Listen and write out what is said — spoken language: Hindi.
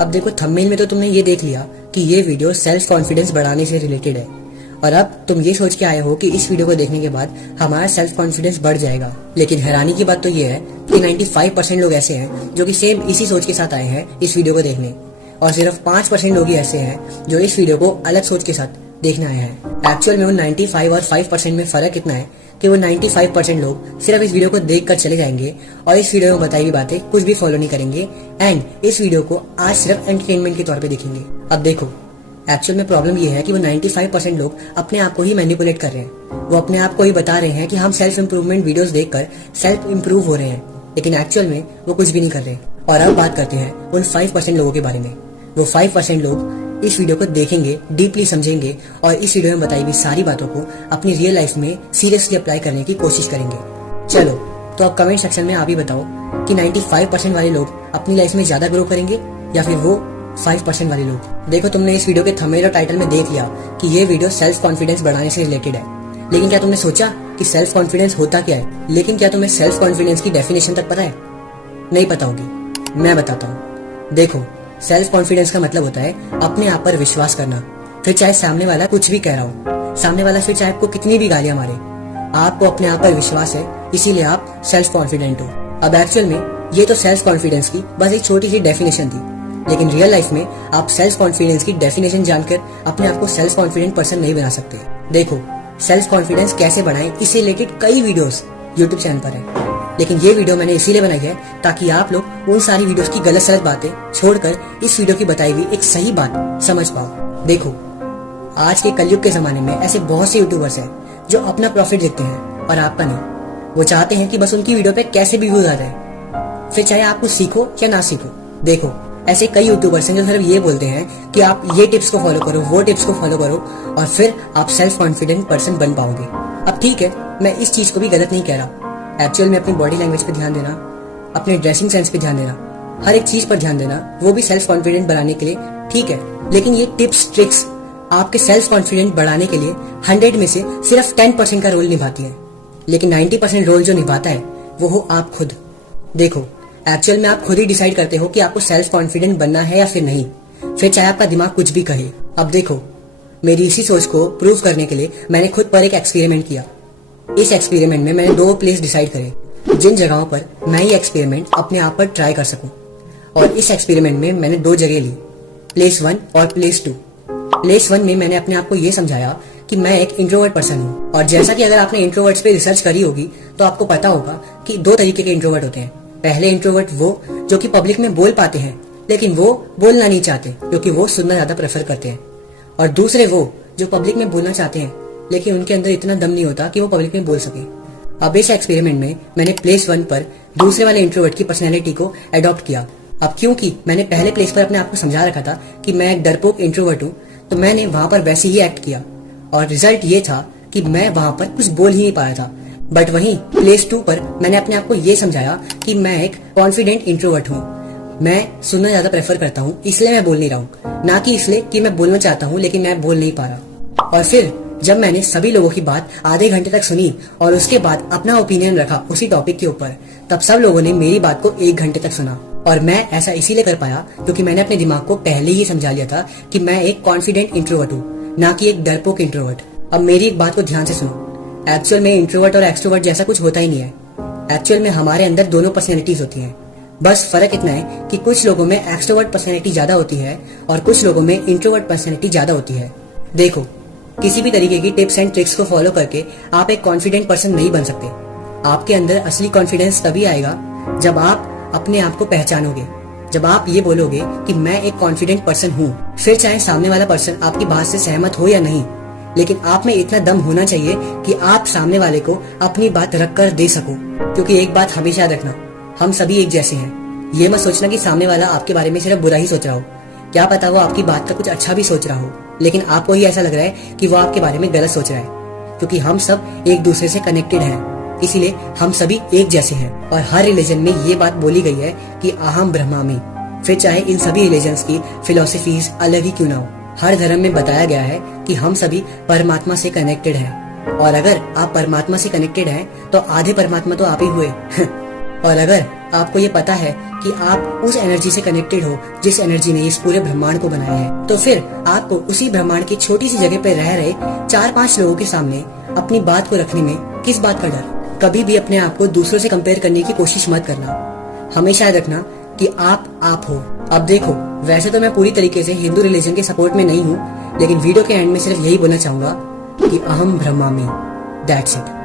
अब देखो थंबनेल में तो तुमने ये देख लिया कि ये वीडियो सेल्फ कॉन्फिडेंस बढ़ाने से रिलेटेड है और अब तुम ये सोच के आए हो कि इस वीडियो को देखने के बाद हमारा सेल्फ कॉन्फिडेंस बढ़ जाएगा। लेकिन हैरानी की बात तो ये है कि 95% लोग ऐसे हैं जो कि सेम इसी सोच के साथ आए हैं इस वीडियो को देखने, और सिर्फ 5% लोग ही ऐसे हैं जो इस वीडियो को अलग सोच के साथ देखने आए हैं। एक्चुअल में वो 95 और 5% में फर्क इतना है कि वो 95% लोग सिर्फ इस वीडियो को देखकर चले जाएंगे और इस वीडियो में बताई हुई बातें कुछ भी फॉलो नहीं करेंगे एंड इस वीडियो को आज सिर्फ एंटरटेनमेंट के तौर पे देखेंगे। अब देखो एक्चुअल में प्रॉब्लम ये है कि वो 95% लोग अपने आप को ही मैनिपुलेट कर रहे हैं। वो अपने आप को ही बता रहे हैं कि हम सेल्फ इम्प्रूवमेंट वीडियोस देखकर सेल्फ इम्प्रूव हो रहे हैं, लेकिन एक्चुअल में वो कुछ भी नहीं कर रहे। और अब बात करते हैं उन 5% लोगों के बारे में। वो 5% लोग इस वीडियो को देखेंगे, डीपली समझेंगे और इस वीडियो में बताई हुई सारी बातों को अपनी रियल लाइफ में सीरियसली अप्लाई करने की कोशिश करेंगे। चलो तो अब कमेंट सेक्शन में आप ही बताओ कि 95% वाले लोग अपनी लाइफ में ज्यादा ग्रो करेंगे या फिर वो 5% वाले लोग। देखो तुमने इस वीडियो के थंबनेल और टाइटल में देख लिया कि ये वीडियो सेल्फ कॉन्फिडेंस बढ़ाने से रिलेटेड है, लेकिन क्या तुमने सोचा कि सेल्फ कॉन्फिडेंस होता क्या है? लेकिन क्या तुम्हें सेल्फ कॉन्फिडेंस की डेफिनेशन तक पता है? नहीं पता होगी, मैं बताता हूँ। देखो सेल्फ कॉन्फिडेंस का मतलब होता है अपने आप पर विश्वास करना, फिर चाहे सामने वाला कुछ भी कह रहा हो, सामने वाला फिर चाहे आपको कितनी भी गालियां मारे, आपको अपने आप पर विश्वास है, इसीलिए आप सेल्फ कॉन्फिडेंट हो। अब एक्चुअल में ये तो सेल्फ कॉन्फिडेंस की बस एक छोटी सी डेफिनेशन थी, लेकिन रियल लाइफ में आप सेल्फ कॉन्फिडेंस की डेफिनेशन जानकर अपने आप को सेल्फ कॉन्फिडेंट पर्सन नहीं बना सकते। देखो सेल्फ कॉन्फिडेंस कैसे बढ़ाएं इससे रिलेटेड कई वीडियोस यूट्यूब चैनल पर है, लेकिन ये वीडियो मैंने इसीलिए बनाई है ताकि आप लोग उन सारी वीडियोस की गलत सलत बातें छोड़कर इस वीडियो की बताई हुई एक सही बात समझ पाओ। देखो आज के कलयुग के जमाने में ऐसे बहुत से यूट्यूबर्स हैं जो अपना प्रॉफिट देखते हैं और आपका नहीं। वो चाहते हैं कि बस उनकी वीडियो पे कैसे भी व्यूज आ जाए, फिर चाहे आप कुछ सीखो या ना सीखो। देखो ऐसे कई यूट्यूबर्स हैं जो सिर्फ ये बोलते हैं कि आप ये टिप्स को फॉलो करो, वो टिप्स को फॉलो करो और फिर आप सेल्फ कॉन्फिडेंट पर्सन बन पाओगे। अब ठीक है, मैं इस चीज को भी गलत नहीं कह रहा। एक्चुअल में अपनी बॉडी लैंग्वेज पे ध्यान देना, अपने ड्रेसिंग सेंस पे ध्यान देना, हर एक चीज पर ध्यान देना, वो भी सेल्फ कॉन्फिडेंट बनाने के लिए ठीक है। लेकिन ये टिप्स ट्रिक्स आपके सेल्फ कॉन्फिडेंट बढ़ाने के लिए 100 में से सिर्फ 10% का रोल निभाती है, लेकिन 90% रोल जो निभाता है वो हो आप खुद। देखो एक्चुअल में आप खुद ही डिसाइड करते हो कि आपको सेल्फ कॉन्फिडेंट बनना है या फिर नहीं, फिर चाहे आपका दिमाग कुछ भी कहे। अब देखो मेरी इसी सोच को प्रूव करने के लिए मैंने खुद पर एक एक्सपेरिमेंट किया। इस एक्सपेरिमेंट में मैंने 2 प्लेस डिसाइड करे जिन जगहों पर मैं ये एक्सपेरिमेंट अपने आप पर ट्राई कर सकूं, और इस एक्सपेरिमेंट में मैंने 2 जगह ली, प्लेस 1 और प्लेस 2। प्लेस 1 में मैंने अपने आप को ये समझाया कि मैं एक इंट्रोवर्ट पर्सन हूँ, और जैसा कि अगर आपने इंट्रोवर्ट्स पे रिसर्च करी होगी तो आपको पता होगा कि 2 तरीके के इंट्रोवर्ट होते हैं। पहले इंट्रोवर्ट वो जो कि पब्लिक में बोल पाते हैं लेकिन वो बोलना नहीं चाहते क्योंकि वो सुनना ज्यादा प्रेफर करते हैं, और दूसरे वो जो पब्लिक में बोलना चाहते हैं लेकिन उनके अंदर इतना दम नहीं होता कि वो पब्लिक में बोल सके। अब इस एक्सपेरिमेंट में मैंने प्लेस 1 पर दूसरे वाले इंट्रोवर्ट की पर्सनैलिटी को अडॉप्ट किया। अब क्योंकि मैंने पहले प्लेस पर अपने आप को समझा रखा था कि मैं एक डरपोक इंट्रोवर्ट हूँ, तो मैंने वहां पर वैसे ही एक्ट किया और रिजल्ट ये था कि मैं वहां पर कुछ बोल ही नहीं पाया था। बट वहीं प्लेस 2 पर मैंने अपने आप को ये समझाया कि मैं एक कॉन्फिडेंट इंट्रोवर्ट हूँ, मैं सुनना ज्यादा प्रेफर करता हूँ इसलिए मैं बोल नहीं रहा हूँ, ना कि इसलिए कि मैं बोलना चाहता हूँ लेकिन मैं बोल नहीं पा रहा। और फिर जब मैंने सभी लोगों की बात आधे घंटे तक सुनी और उसके बाद अपना ओपिनियन रखा उसी टॉपिक के ऊपर, तब सब लोगों ने मेरी बात को 1 घंटे तक सुना। और मैं ऐसा इसीलिए कर पाया क्योंकि मैंने अपने दिमाग को पहले ही समझा लिया था कि मैं एक कॉन्फिडेंट इंट्रोवर्ट हूँ, ना कि एक डरपोक इंट्रोवर्ट। अब मेरी एक बात को ध्यान से सुनो, एक्चुअल में इंट्रोवर्ट और एक्सट्रोवर्ट जैसा कुछ होता ही नहीं है। एक्चुअल में हमारे अंदर दोनों पर्सनैलिटीज होती हैं, बस फर्क इतना है कि कुछ लोगों में एक्सट्रोवर्ट पर्सनैलिटी ज्यादा होती है और कुछ लोगों में इंट्रोवर्ट पर्सनैलिटी ज्यादा होती है। देखो किसी भी तरीके की टिप्स एंड ट्रिक्स को फॉलो करके आप एक कॉन्फिडेंट पर्सन नहीं बन सकते। आपके अंदर असली कॉन्फिडेंस तभी आएगा जब आप अपने आप को पहचानोगे, जब आप ये बोलोगे कि मैं एक कॉन्फिडेंट पर्सन हूँ। फिर चाहे सामने वाला पर्सन आपकी बात से सहमत हो या नहीं, लेकिन आप में इतना दम होना चाहिए कि आप सामने वाले को अपनी बात रख कर दे सको। क्योंकि एक बात हमेशा याद रखना, हम सभी एक जैसे हैं। ये मत सोचना कि सामने वाला आपके बारे में सिर्फ बुरा ही सोच रहा हो, क्या पता वो आपकी बात का कुछ अच्छा भी सोच रहा हो, लेकिन आपको ही ऐसा लग रहा है कि वो आपके बारे में गलत सोच रहा है। क्योंकि हम सब एक दूसरे से कनेक्टेड हैं, इसीलिए हम सभी एक जैसे हैं। और हर रिलीजन में ये बात बोली गई है कि अहम ब्रह्मास्मि, फिर चाहे इन सभी रिलीजन्स की फिलोसफीज अलग ही क्यों ना हो, हर धर्म में बताया गया है कि हम सभी परमात्मा से कनेक्टेड हैं। और अगर आप परमात्मा से कनेक्टेड हैं तो आधे परमात्मा तो आप ही हुए। और अगर आपको ये पता है कि आप उस एनर्जी से कनेक्टेड हो जिस एनर्जी ने इस पूरे ब्रह्मांड को बनाया है, तो फिर आपको उसी ब्रह्मांड की छोटी सी जगह पर रह रहे 4-5 लोगों के सामने अपनी बात को रखने में किस बात का डर। कभी भी अपने आप को दूसरों से कंपेयर करने की कोशिश मत करना। हमेशा याद रखना कि आप हो। अब देखो, वैसे तो मैं पूरी तरीके से हिंदू रिलीजन के सपोर्ट में नहीं हूँ, लेकिन वीडियो के एंड में सिर्फ यही बोलना चाहूंगा कि अहम ब्रह्मास्मि। That's it.